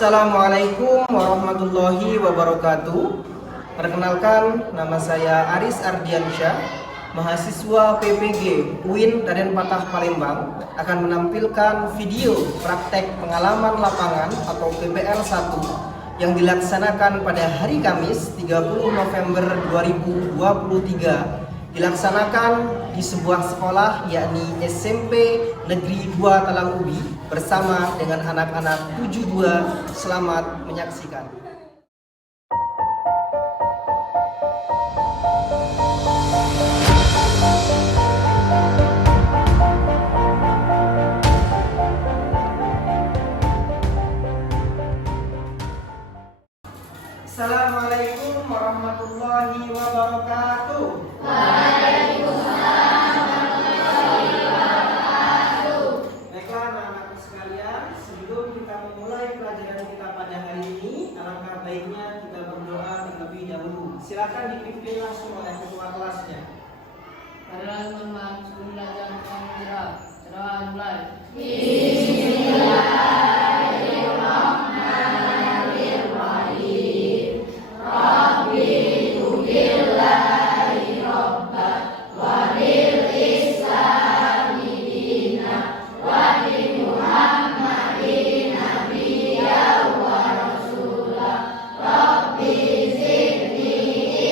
Assalamualaikum warahmatullahi wabarakatuh. Perkenalkan, nama saya Aris Ardiansyah, mahasiswa PPG UIN Raden Patah Palembang, akan menampilkan video praktek pengalaman lapangan atau PPL 1 yang dilaksanakan pada hari Kamis 30 November 2023, dilaksanakan di sebuah sekolah yakni SMP Negeri 2 Talang Ubi bersama dengan anak-anak 72. Selamat menyaksikan. Assalamualaikum warahmatullahi wabarakatuh. Waalaikumsalam warahmatullahi wabarakatuh. Baiklah anak-anakku sekalian, sebelum kita memulai pelajaran kita pada hari ini, alangkah baiknya kita berdoa terlebih dahulu. Silakan dipimpin langsung oleh ketua kelasnya. Adalah teman sebelum belajar tentang kira cerah mulai. Bismillahirrahmanirrahim. Rabbi tubillahi robba wa bil islami dina wa bi muhammadin nabiyya wa rasulah. Rabbi zidni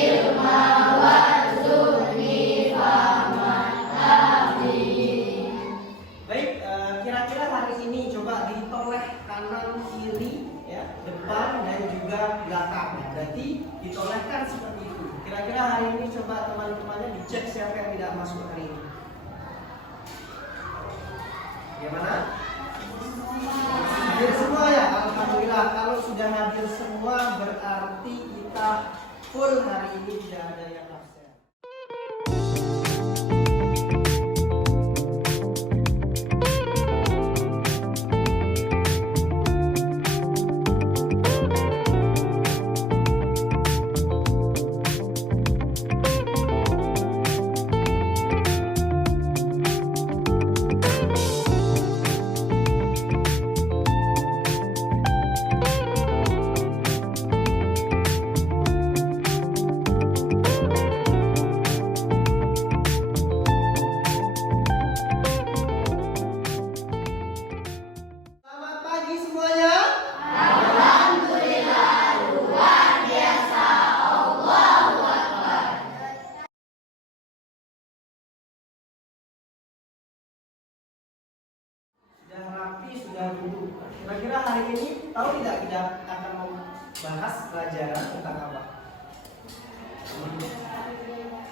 ilma warzuqni fahman. Amin. Baik, kira-kira hari ini coba ditoleh kanan kiri, ya, depan dan juga belakang. Berarti ditolehkan seperti itu. Kira-kira hari ini coba teman-temannya dicek siapa yang tidak masuk hari ini. Bagaimana? Hadir semua ya, alhamdulillah. Kalau sudah hadir semua berarti kita full hari ini, tidak ada yang absen. Selamat pagi semuanya. Alhamdulillah, luar biasa. Allahu Akbar. Sudah rapi, sudah duduk. Kira-kira hari ini tahu tidak kita akan membahas pelajaran tentang apa?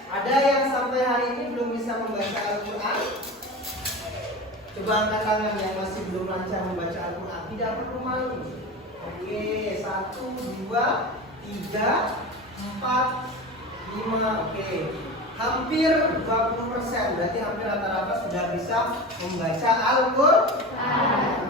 Ada yang sampai hari ini belum bisa membaca Al-Quran? Coba angkat tangan yang masih belum lancar membaca Al-Quran. Tidak perlu malu. Oke, 1, 2, 3, 4, 5. Oke, hampir 20%. Berarti hampir rata-rata sudah bisa membaca Al-Quran.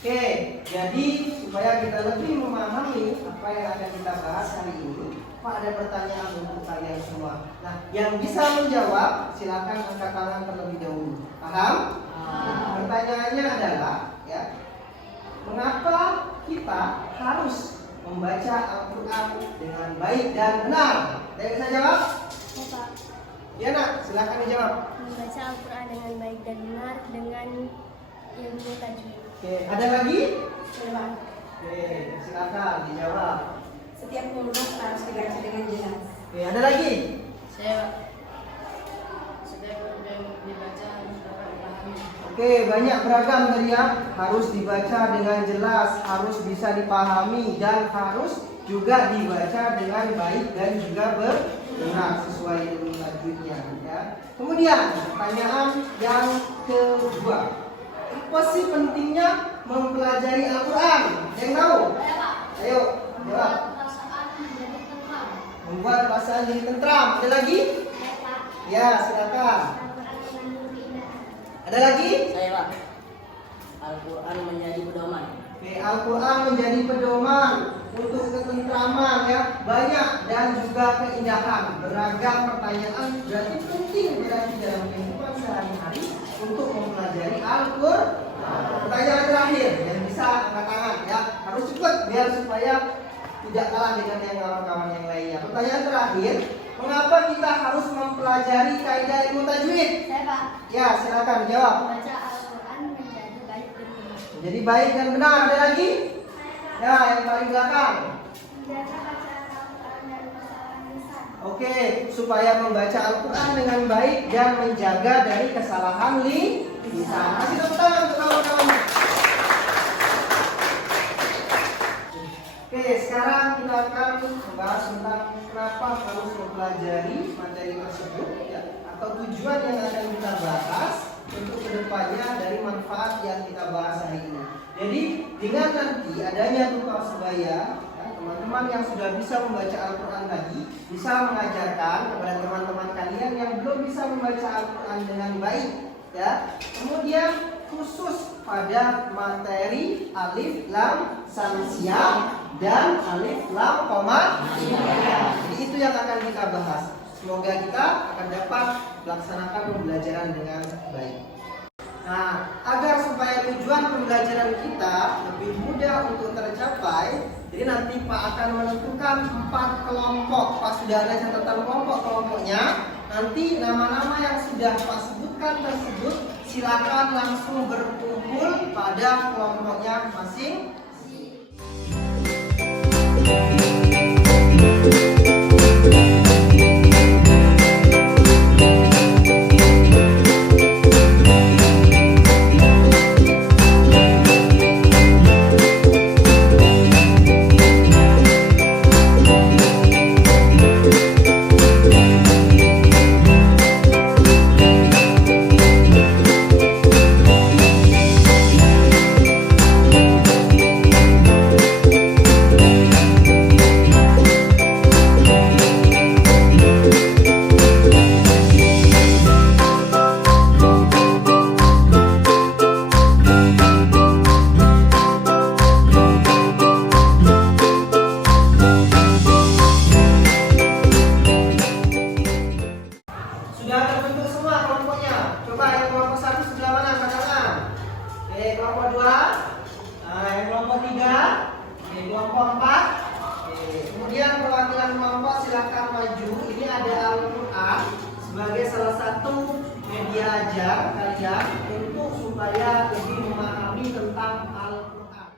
Oke, jadi supaya kita lebih memahami apa yang akan kita bahas hari ini, Pak, ada pertanyaan untuk kalian semua. Nah, yang bisa menjawab silakan angkat tangan terlebih dahulu. Paham? Pertanyaannya adalah, ya, mengapa kita harus membaca Al-Quran dengan baik dan benar? Ada yang bisa jawab? Bapak, Ya nak, silakan dijawab. membaca Al-Quran dengan baik dan benar dengan ilmu tajwid. Oke, ada lagi? Coba. Oke, silakan dijawab. Setiap huruf harus dibaca dengan jelas. Oke, ada lagi? Saya setiap huruf yang dibaca harus dapat dipahami. Oke, banyak beragam tadi ya. Harus dibaca dengan jelas, harus bisa dipahami, dan harus juga dibaca dengan baik dan juga benar sesuai ilmu tajwidnya. Ya. Kemudian pertanyaan yang kedua, apa sih pentingnya mempelajari Al-Quran? Ada yang tahu? Ayo, jawab. Membuat perasaan jadi tentram. Ada lagi? Ya, silakan. Ada lagi? Saya Pak. Al-Quran menjadi pedoman. Oke, Al-Quran menjadi pedoman untuk ketentraman, ya, banyak dan juga keindahan. Beragam pertanyaan berarti penting berarti dalam kehidupan sehari-hari untuk mempelajari Al-Quran. Pertanyaan terakhir yang bisa bisa angkat tangan ya. Harus cepat biar supaya tidak kalah dengan yang kawan-kawan yang lainnya. Pertanyaan terakhir, mengapa kita harus mempelajari kaidah ilmu tajwid? Saya Pak, Ya, silakan jawab. baca Al-Quran menjadi baik dan benar. Jadi baik dan benar. Ada lagi? Ya, yang paling belakang. Menjaga bacaan Al-Quran dari kesalahan lisan. Oke, supaya membaca Al-Quran dengan baik dan menjaga dari kesalahan lisan. Kasih tepuk tangan untuk kawan-kawan. Oke, sekarang kita akan membahas tentang kenapa harus mempelajari materi tersebut ya, atau tujuan yang akan kita bahas untuk kedepannya dari manfaat yang kita bahas hari ini. Jadi dengan nanti adanya tukar sebaya, ya, teman-teman yang sudah bisa membaca Al-Quran tadi bisa mengajarkan kepada teman-teman kalian yang belum bisa membaca Al-Quran dengan baik. Ya, kemudian khusus pada materi alif lam samsiah dan alif lam koma. Jadi itu yang akan kita bahas. Semoga kita akan dapat melaksanakan pembelajaran dengan baik. Nah, agar supaya tujuan pembelajaran kita lebih mudah untuk tercapai, jadi nanti Pak akan menentukan 4 kelompok. Pak sudah ada catatan kelompok-kelompoknya. Nanti nama-nama yang sudah Pak sebutkan tersebut silakan langsung berkumpul pada kelompoknya masing. Sudah terbentuk semua kelompoknya. Coba yang kelompok 1 sebelah mana? Kanan. Oke, kelompok 2. Nah, yang kelompok 3. Oke, kelompok 4. Oke, kemudian perwakilan kelompok silakan maju. Ini ada Al-Quran sebagai salah satu media ajar kalian untuk supaya lebih memahami tentang Al-Quran.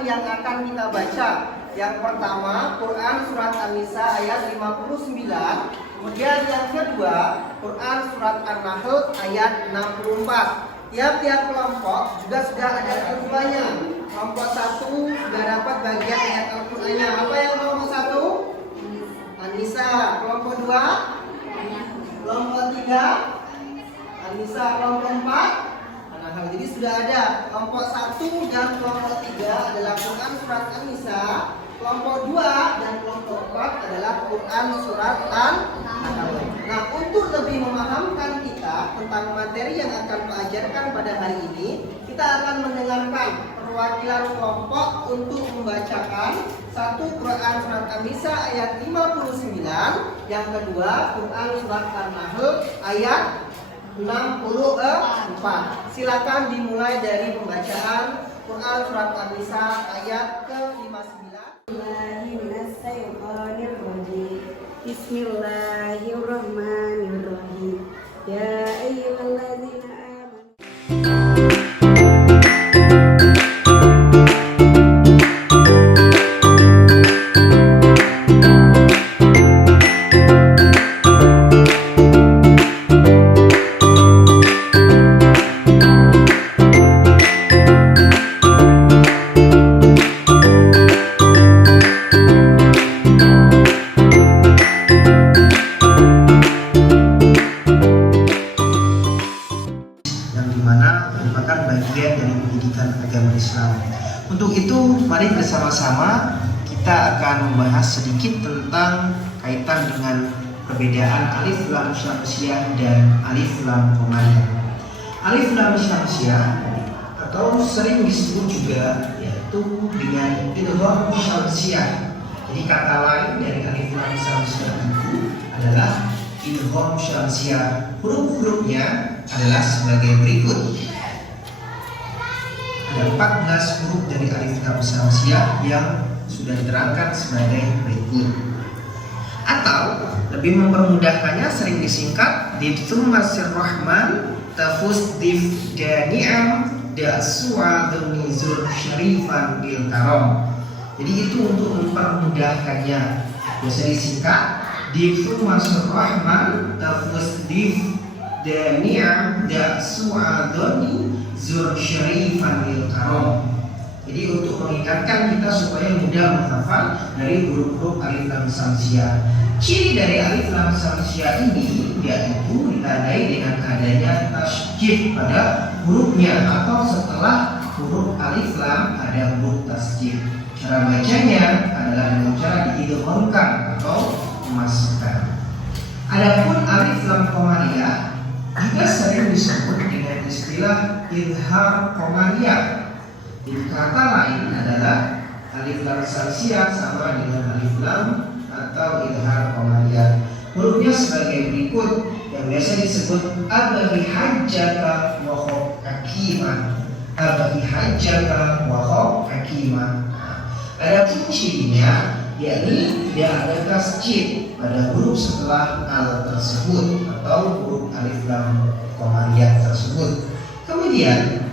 Yang akan kita baca. Yang pertama, Quran surat An-Nisa ayat 59. Kemudian yang kedua, Quran surat An-Nahl ayat 64. Tiap-tiap kelompok juga sudah ada keduanya. Kelompok 1 sudah dapat bagian ayat Al-Qur'annya. Apa yang kelompok 1? An-Nisa. Kelompok 2? Kelompok 3? An-Nisa. Kelompok 4? An-Nahl. Jadi sudah ada kelompok 1 dan kelompok 3 adalah Quran surat An-Nisa. Kelompok 2 dan kelompok 4 adalah Quran surat An-Nahl. Nah, untuk lebih memahamkan kita tentang materi yang akan diajarkan pada hari ini, kita akan mendengarkan perwakilan kelompok untuk membacakan satu Quran surat An-Nisa ayat 59, yang kedua Quran surat An-Nahl ayat 64. Silakan dimulai dari pembacaan Quran surat An-Nisa ayat ke-59. Bismillahirrahmanirrahim. Ya ayyuhalladzina amanu. Untuk itu, mari bersama-sama kita akan membahas sedikit tentang kaitan dengan perbedaan alif lam syamsiah dan alif lam qamariyah. Alif lam syamsiah atau sering disebut juga yaitu dengan idgham syamsiah. Jadi kata lain dari alif lam syamsiah itu adalah idgham syamsiah. Huruf-hurufnya adalah sebagai berikut. Ada 14 huruf dari alif lam syamsiah yang sudah diterangkan sebagai berikut. Atau lebih mempermudahkannya sering disingkat ditsummasir rahman tafus dif dani'am da'su'a dzunizur syarifan bil karam. Jadi itu untuk mempermudahkannya. Biasa disingkat ditsummasir rahman tafus dif dani'am da'su'a dzunizur syarifan bil karam. Jadi untuk mengingatkan kita supaya mudah menghafal dari huruf-huruf alif lam syamsiah. Ciri dari alif lam syamsiah ini yaitu ditandai dengan adanya tasydid pada hurufnya atau setelah huruf alif lam ada huruf tasydid. Cara bacanya adalah dengan cara diidghamkan atau memasukkan. Adapun alif lam qamariyah juga sering disebut dengan istilah idhar qamariyah. Jadi kata lain adalah alif lam syamsiah sama dengan alif lam atau idhar qamariyah. Hurufnya sebagai berikut yang biasa disebut abaghi hajjaka wa khaf hakimah. Abaghi hajjaka wa khaf hakimah. Ada cirinya yakni tidak ada tasydid pada huruf setelah al tersebut atau huruf alif lam qamariyah tersebut. Kemudian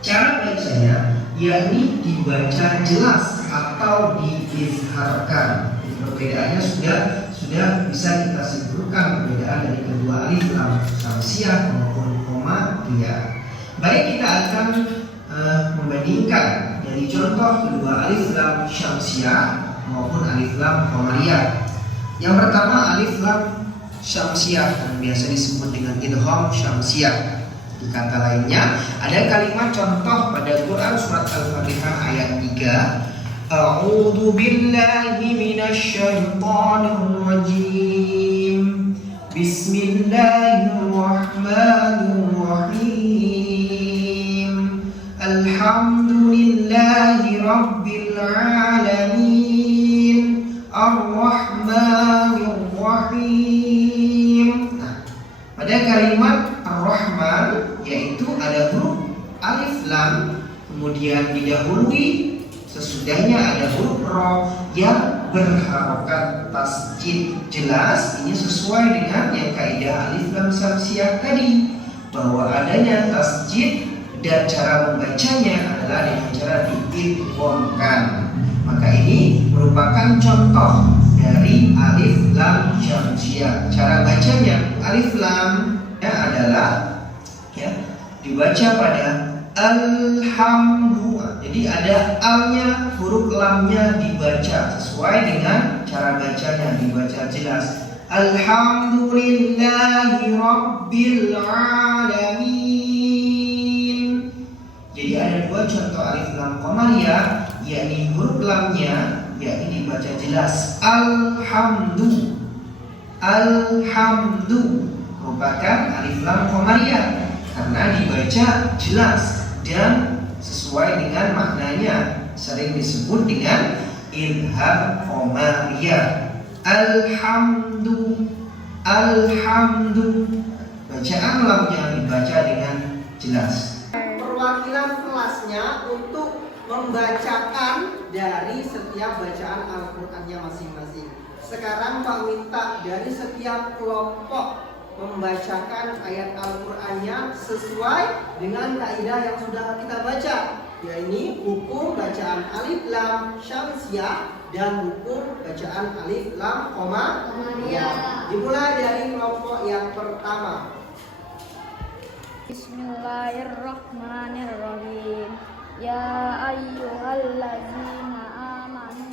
cara bacanya yakni dibaca jelas atau diizharkan. Perbedaannya sudah bisa kita simpulkan perbedaan dari kedua alif lam syamsiah maupun qamariyah. Baik, kita akan membandingkan dari contoh kedua alif lam syamsiah maupun alif lam qamariyah. Yang pertama alif lam syamsiah yang biasa disebut dengan idgham syamsiah. Di kata lainnya ada kalimat contoh pada Quran surat Al-Fatihah ayat 3, A'udzu billahi minasy syaithanir rajim. Bismillahirrahmanirrahim. Alhamdulillahi rabbil alamin. Ar-Rahmanir Rahim. Nah, pada kalimat Ar-Rahman yaitu ada huruf alif lam, kemudian didahului sesudahnya ada huruf ro yang berharokat tasydid jelas. Ini sesuai dengan yang kaidah alif lam syamsiah tadi, bahwa adanya tasydid dan cara membacanya adalah dengan cara diidghamkan. Maka ini merupakan contoh dari alif lam syamsiah. Cara bacanya alif lam adalah dibaca pada alhamdu. Jadi ada alnya, huruf lamnya dibaca sesuai dengan cara bacanya, dibaca jelas. Alhamdulillahi rabbil alamin. Jadi ada dua contoh alif lam qamariyah, yakni huruf lamnya yakni dibaca jelas. Alhamdu. Alhamdu merupakan alif lam qamariyah karena dibaca jelas dan sesuai dengan maknanya, sering disebut dengan idgham qamariyah. Alhamdu. Alhamdu. Bacaan lamnya dibaca dengan jelas. Perwakilan kelasnya untuk membacakan dari setiap bacaan Al-Qur'annya masing-masing. Sekarang Pak minta dari setiap kelompok membacakan ayat Al-Qur'annya sesuai dengan kaidah yang sudah kita baca, yaitu hukum bacaan alif lam syamsiah dan hukum bacaan alif lam qamariyah. Dimulai dari kelompok yang pertama. Bismillahirrahmanirrahim. Ya ayyuhallazina amanu.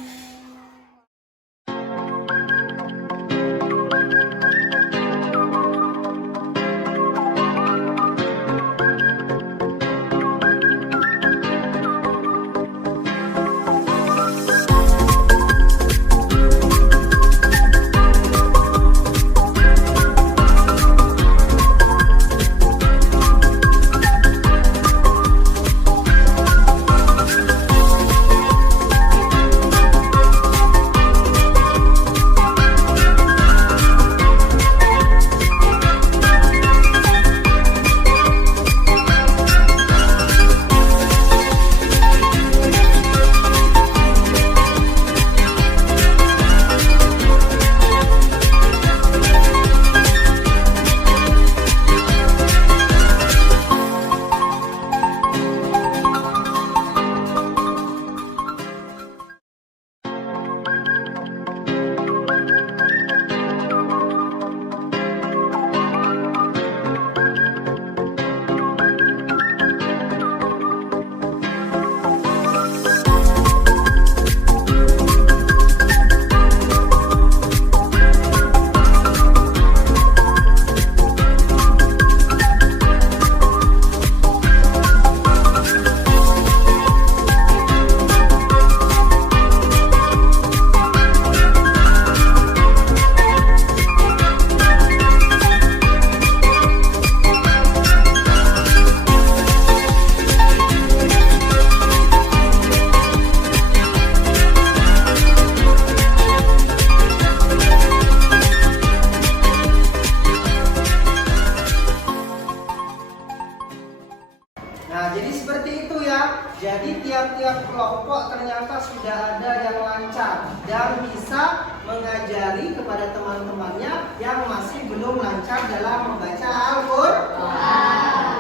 dan bisa mengajari kepada teman-temannya yang masih belum lancar dalam membaca Al-Quran.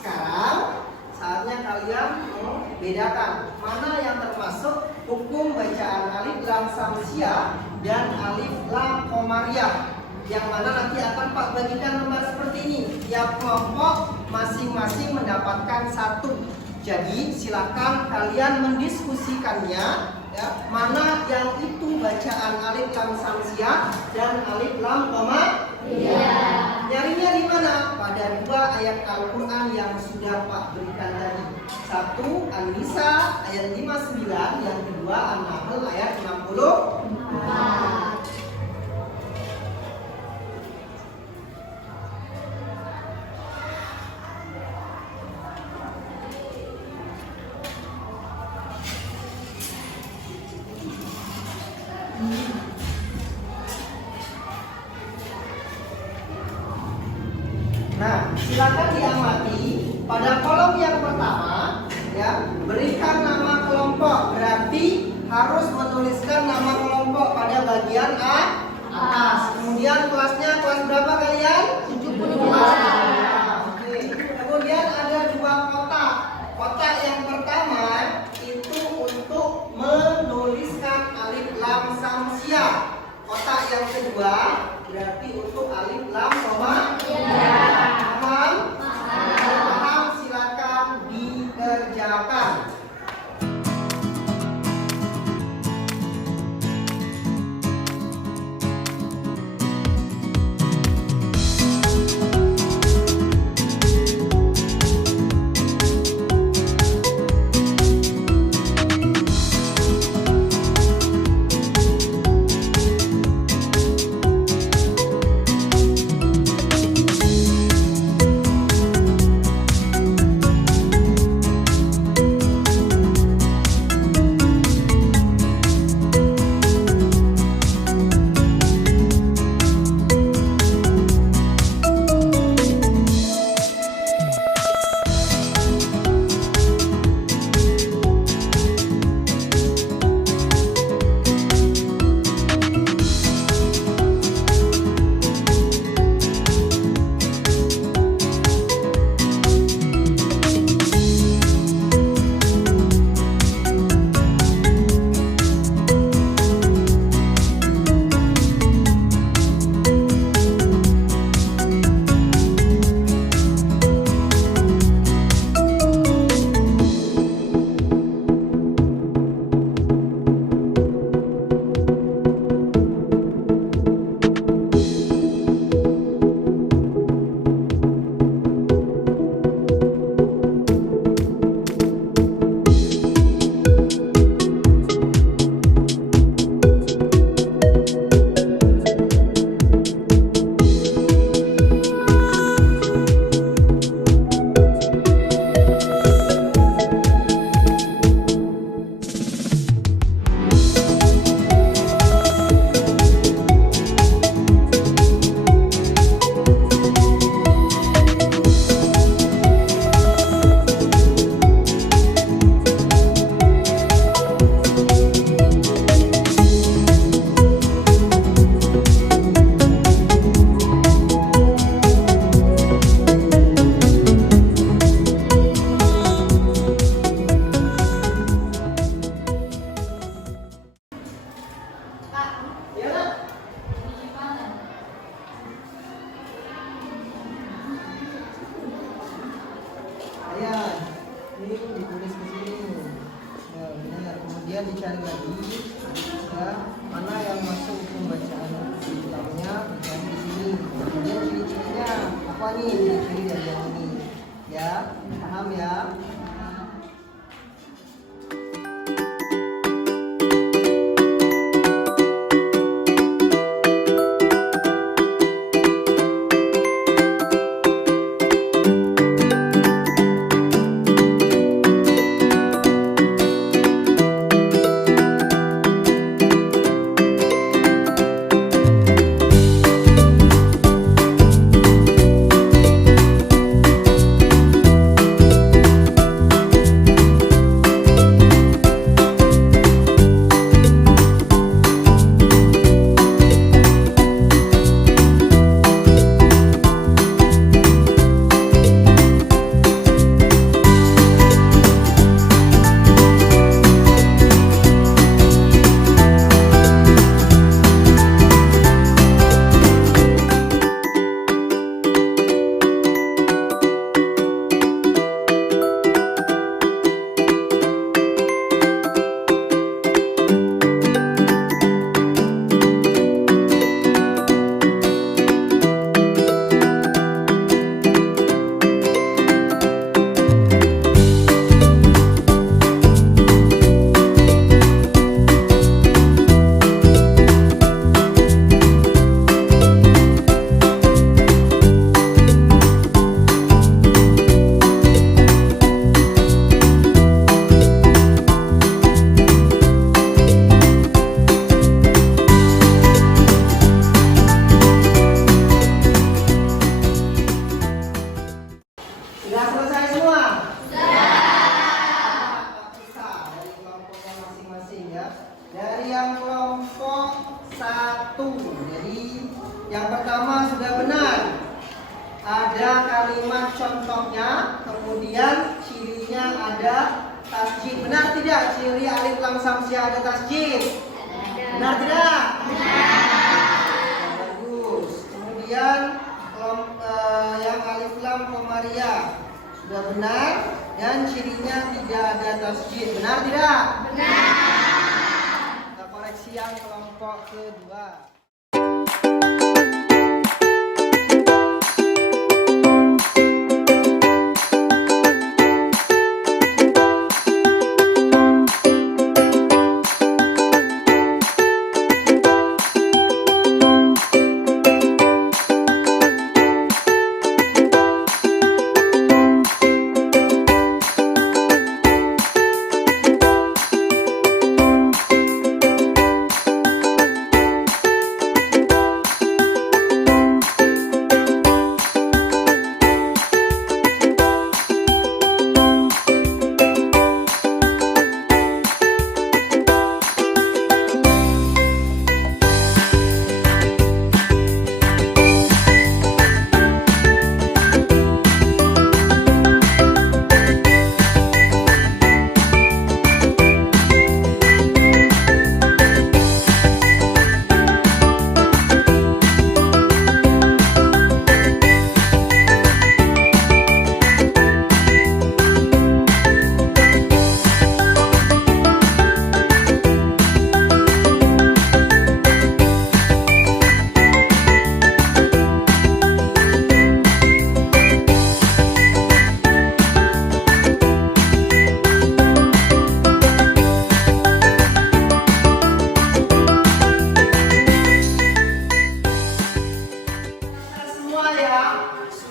Sekarang saatnya kalian bedakan mana yang termasuk hukum bacaan alif lam samsiah dan alif lam qamariyah, yang mana nanti akan Pak bagikan lembar seperti ini. Tiap kelompok masing-masing mendapatkan satu. Jadi silakan kalian mendiskusikannya, ya, mana yang itu bacaan alif lam samsiah dan alif lam qamariyah. Nyarinya di mana? Pada dua ayat Al-Quran yang sudah Pak berikan tadi. Satu An-Nisa ayat 59, yang kedua An-Nahl ayat 64. Nah, silakan diamati pada kolom yang pertama, ya, berikan nama kelompok. Berarti harus menuliskan nama kelompok pada bagian atas. Kemudian kelasnya kelas berapa kalian? 70 kelas. Oke. Kemudian ada dua kotak. Kotak yang pertama itu untuk menuliskan alif lam samsiah. Kotak yang kedua berarti untuk alif lam qamariyah. Paham? Kalau paham silakan dikerjakan. Kemudian dicari lagi, ya, mana yang masuk pembacaan Islamnya dan di sini. Kemudian ciri-cirinya apa nih? Ciri-ciri dari yang ini, ya, paham ya? Dari yang kelompok 1. Jadi yang pertama sudah benar. Ada kalimat contohnya, kemudian cirinya ada tasjid. Benar tidak? Ciri alif lam samsiah ada tasjid. Benar tidak? Bagus. Kemudian yang alif lam qamariyah sudah benar dan cirinya tidak ada tasjid. Benar tidak? Benar. Kita koreksi yang kelompok kedua.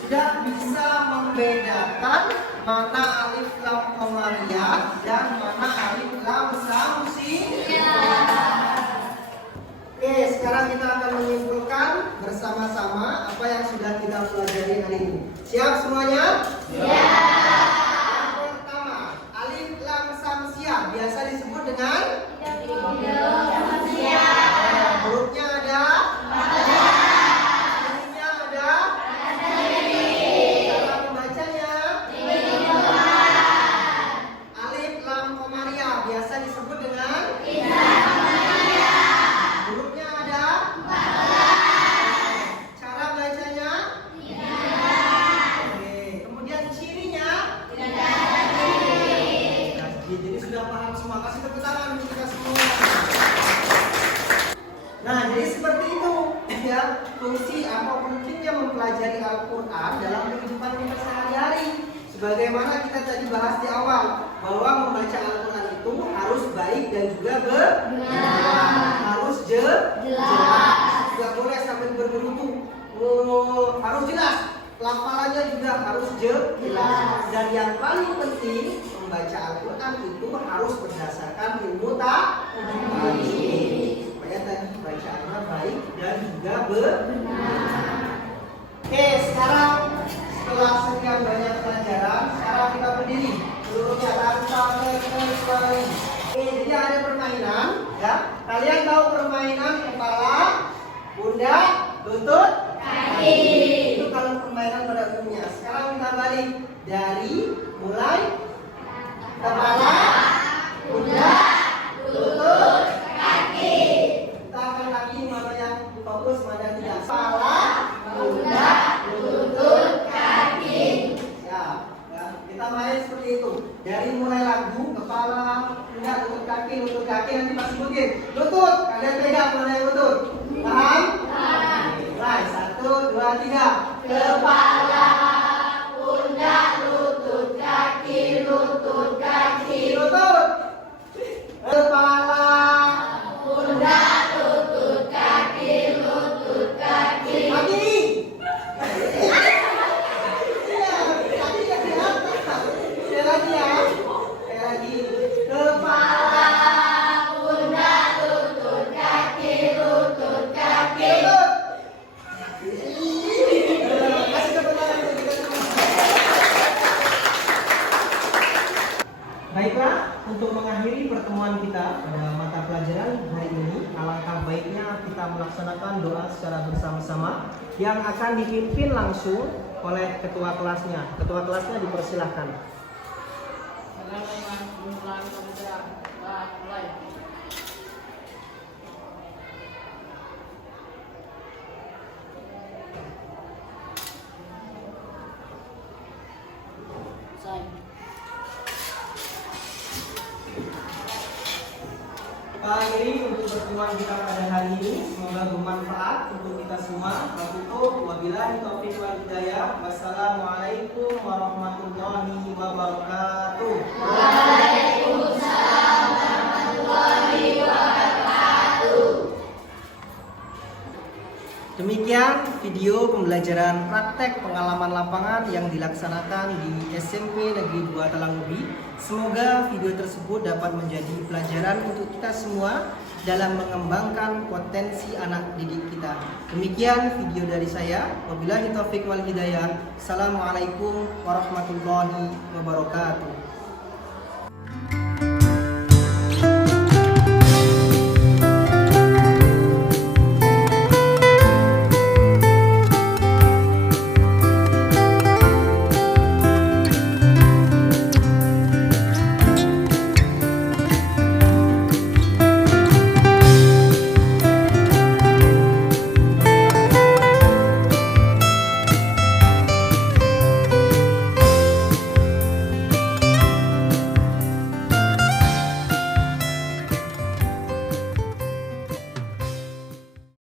Sudah bisa membedakan mana alif lam qamariyah dan mana alif lam samsiah. Oke, sekarang kita akan menyimpulkan bersama-sama apa yang sudah kita pelajari hari ini. Siap semuanya? Siap. Pertama, alif lam samsiah biasa disebut dengan hurufnya ada fungsi atau pentingnya mempelajari Al-Quran dalam kehidupan kita sehari-hari. Sebagaimana kita tadi bahas di awal, bahwa membaca Al-Quran itu harus baik dan juga benar, harus jelas, tidak boleh sampai bergerutu, harus jelas, pelafalannya juga harus jelas. Dan yang paling penting, membaca Al-Quran itu harus berdasarkan ilmu tajwid. Tadi bacaannya baik dan juga benar. Oke, sekarang setelah sekian banyak pelajaran, sekarang kita berdiri. Seluruhnya tanpa kecuali. Oke, jadi ada permainan, ya. Kalian tahu permainan kepala, pundak, lutut, kaki. Itu kalau permainan pada umumnya. Sekarang kita balik dari mulai kepala, pundak, lutut, kaki. Mana yang fokus, mana tidak. Kepala, pundak, lutut, kaki. Siap. Ya, kita main seperti itu. Dari mulai lagu, kepala, pundak, lutut, kaki. Nanti pas sebutin. Lutut, kalian pegang mana yang lutut. Paham? Mulai. 1, 2, 3. Kepala, pundak, lutut, kaki. Lutut. Kepala, pundak, kasih kebenaran. kita melaksanakan doa secara bersama-sama yang akan dipimpin langsung oleh ketua kelasnya. Ketua kelasnya dipersilahkan. Pak Iri, untuk pertemuan kita pada hari ini semoga bermanfaat untuk kita semua. Wabillahi taufiq wal hidayah. Wassalamualaikum warahmatullahi wabarakatuh. Waalaikumsalam warahmatullahi wabarakatuh. Demikian video pembelajaran praktek pengalaman lapangan yang dilaksanakan di SMP Negeri 2 Talangubi. Semoga video tersebut dapat menjadi pelajaran untuk kita semua dalam mengembangkan potensi anak didik kita. Demikian video dari saya. Wabillahi taufiq wal hidayah. Assalamualaikum warahmatullahi wabarakatuh.